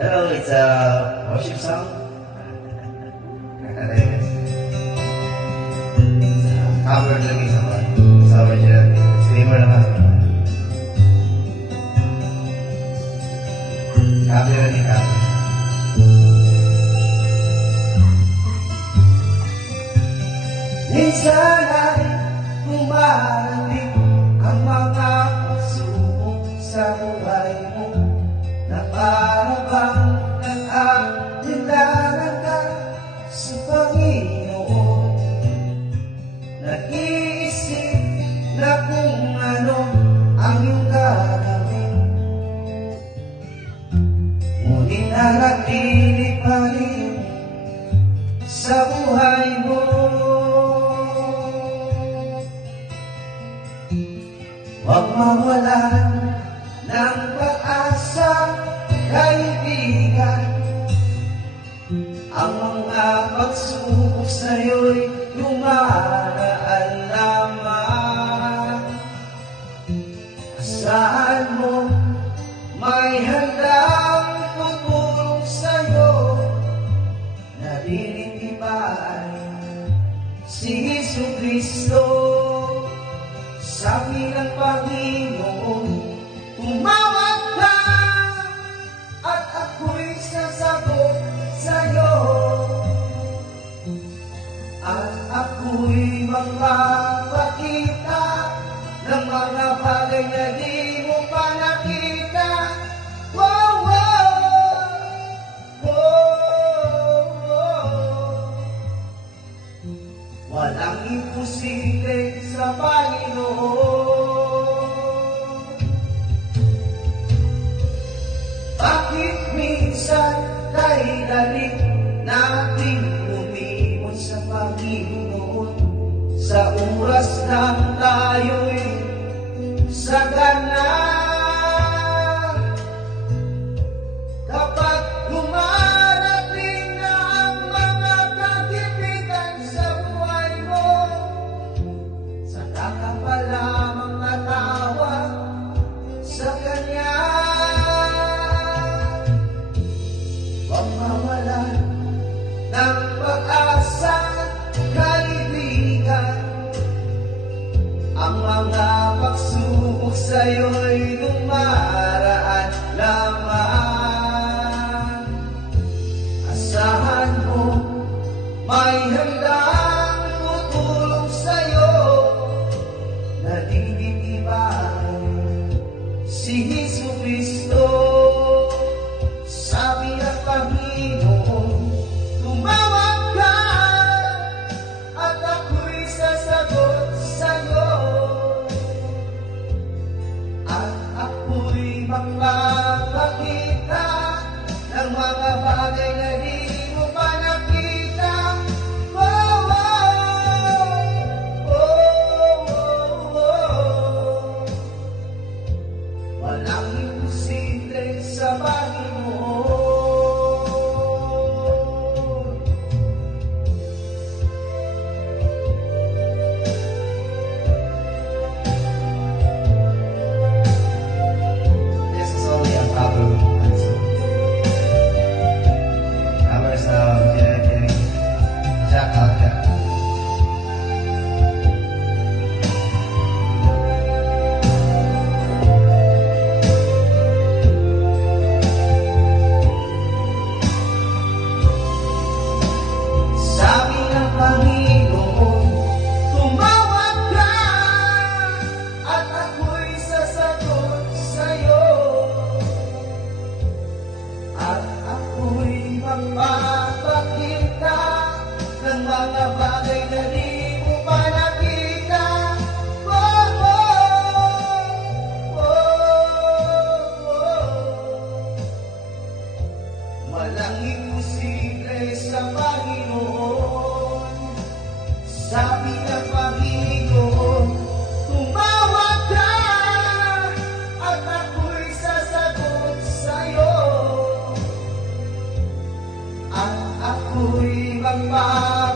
Hello, it's a worship song. Kakatayin. Cover lagi sa original. Disclaimer naman. Cover lagi, cover. Minsan ay humahalik ang mga pagsubok sa buhay mo, na para bang nag-anilangan ka sa Panginoon. Nag-iisip na kung ano ang iyong gagawin, ngunit nanatili pa rin sa buhay mo. Huwag mawalan ng pag-asa, kaibigan. Ang mga pagsubok sa'yo'y dumaraan lamang. Asahan mo may handang tutulong sa'yo, naririntibay si Jesucristo. Sabi ng Panginoon, tumawag ka at ako'y sasagot sa'yo, at ako'y magpapakita ng mga bagay na di mo pa nakita. Wow, wow, wow, wow. Walang imposible sa Panginoon. Bakit minsan tayo galit natin lumimot sa Panginoon, sa oras lang tayo'y sagana? Kapag dumarating na ang mga kagipitan sa buhay mo, saka ka pa lamang natawag sa Kanya. Huwag mawalan ng pag-asa, kaibigan. Ang mga pagsubok sa'yo'y dumaraan lamang. Asahan mo may handang tutulong sa'yo, naninitibay si Jesucristo. Sabi ng Panginoon, tumawag ka at ako'y sasagot sa'yo, at ako'y magpapakita ng mga bagay na di mo pa nakita. Oh, oh, oh, oh, oh. Walang imposible sa Panginoon. This is only a cover answer. Cover sa Jack out there. Sabi ng Panginoon, tumawag ka at ako'y sasagot sa'yo, at ako'y magpapakita ng mga bagay na di mo pa nakita. Oh, oh, oh, oh. Walang imposible sa Panginoon. Sabi ng Panginoon, tumawag ka at ako'y sasagot sa'yo, at ako'y magpapakita